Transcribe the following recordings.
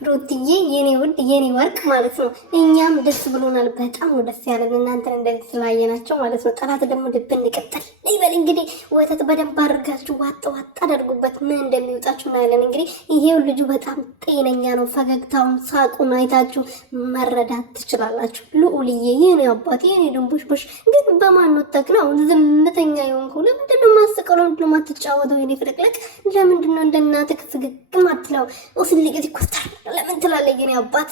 ሩትዬ የኔ ውድ የኔ ወርቅ ማለት ነው። እኛም ደስ ብሎናል። በጣም ነው ደስ ያለን እናንተን እንደዚህ ስላየናቸው ማለት ነው። ጠላት ደግሞ ልብን ይቀጥል ይበል። እንግዲህ ወተት በደንብ አድርጋችሁ ዋጥ ዋጥ አድርጉበት። ምን እንደሚወጣችሁ እናያለን። እንግዲህ ይሄው ልጁ በጣም ጤነኛ ነው። ፈገግታውን ሳቁን አይታችሁ መረዳት ትችላላችሁ። ልዑልዬ የኔ አባት የኔ ድንቡሽቡሽ ግን በማን ወጣክ ነው ዝምተኛ የሆንከው? ለምንድን ነው ማስቀው? ለምንድን ነው ማትጫወተው? የኔ ፍልቅልቅ ለምንድን ነው እንደናትህ ፍግግ ማትለው? ወስልቅ ኮስታ ለምን ትላለህ? የኔ አባት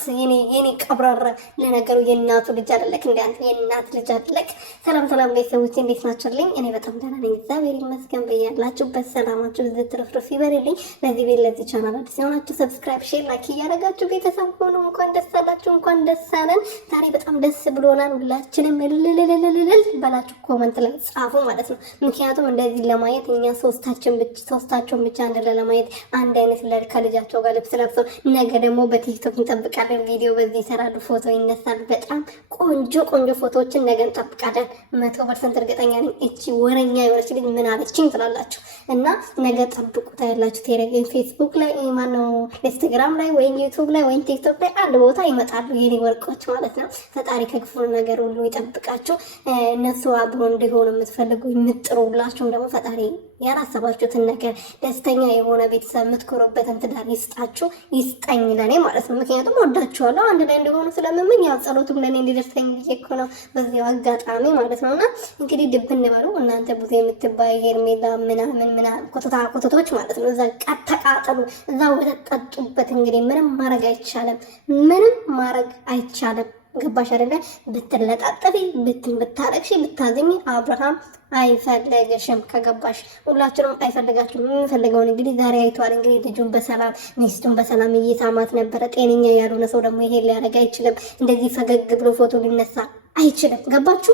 የኔ ቀብራራ። ለነገሩ የእናቱ ልጅ አይደለክ እንዴ አንተ? የእናት ልጅ አይደለክ? ሰላም ሰላም ቤተሰቦቼ እንዴት ናችሁልኝ? እኔ በጣም ደህና ነኝ፣ እግዚአብሔር ይመስገን። በያላችሁበት ሰላማችሁ ዝትርፍርፍ ይበልልኝ። ለዚህ ቤት ለዚህ ቻናል አዲስ የሆናችሁ ሰብስክራይብ፣ ሼር፣ ላይክ እያደረጋችሁ ቤተሰብ ሆኖ እንኳን ደስ አላችሁ፣ እንኳን ደስ አለን። ዛሬ በጣም ደስ ብሎናል። ሁላችንም እልልልልልል በላችሁ ኮመንት ላይ ጻፉ ማለት ነው። ምክንያቱም እንደዚህ ለማየት እኛ ሶስታቸውን ብቻ ለማየት አንድ አይነት ከልጃቸው ጋር ልብስ ለብሰው ነገ ደግሞ በቲክቶክ እንጠብቃለን። ቪዲዮ በዚህ ይሰራሉ፣ ፎቶ ይነሳሉ። በጣም ቆንጆ ፎቶዎችን ነገ እንጠብቃለን። 100% እርግጠኛ ነኝ። እቺ ወረኛ የሆነች ልጅ ምን አለችኝ ትላላችሁ እና ነገ ጠብቁ ታያላችሁ። ፌስቡክ ላይ ማነው ኢንስታግራም ላይ ወይም ዩቲዩብ ላይ ወይም ቲክቶክ ላይ አንድ ቦታ ይመጣሉ የኔ ወርቆች ማለት ነው። ፈጣሪ ከክፉ ነገር ሁሉ ይጠብቃችሁ። እነሱ አብሮ እንዲሆኑ የምትፈልጉ የምትጥሩላችሁም ደግሞ ፈጣሪ ያላሰባችሁትን ነገር ደስተኛ የሆነ ቤተሰብ የምትኮሩበትን ትዳር ይስጣችሁ፣ ይስጠኝ ለኔ ማለት ነው። ምክንያቱም ወዳችኋለሁ አንድ ላይ እንደሆኑ ስለምመኝ ያው ጸሎቱም ለኔ እንዲደርሰኝ ብዬ እኮ ነው በዚህ አጋጣሚ ማለት ነውና እንግዲህ ድብን በሉ እናንተ ብዙ የምትባይ ሄርሜላ ምናምን ኮተቶች ማለት ነው። እዛ ተቃጠሉ፣ እዛ ወተት ጠጡበት። እንግዲህ ምንም ማድረግ አይቻልም። ገባሽ አይደለ? ብትለጣጠፊ ብታረቅሽ ብታዝኝ አብርሃም አይፈልግሽም። ከገባሽ ሁላችንም አይፈልጋችሁም። የምፈልገውን እንግዲህ ዛሬ አይተዋል። እንግዲህ ልጁን በሰላም ሚስቱን በሰላም እየሳማት ነበረ። ጤነኛ ያልሆነ ሰው ደግሞ ይሄ ሊያደርግ አይችልም። እንደዚህ ፈገግ ብሎ ፎቶ ሊነሳ አይችልም። ገባችሁ?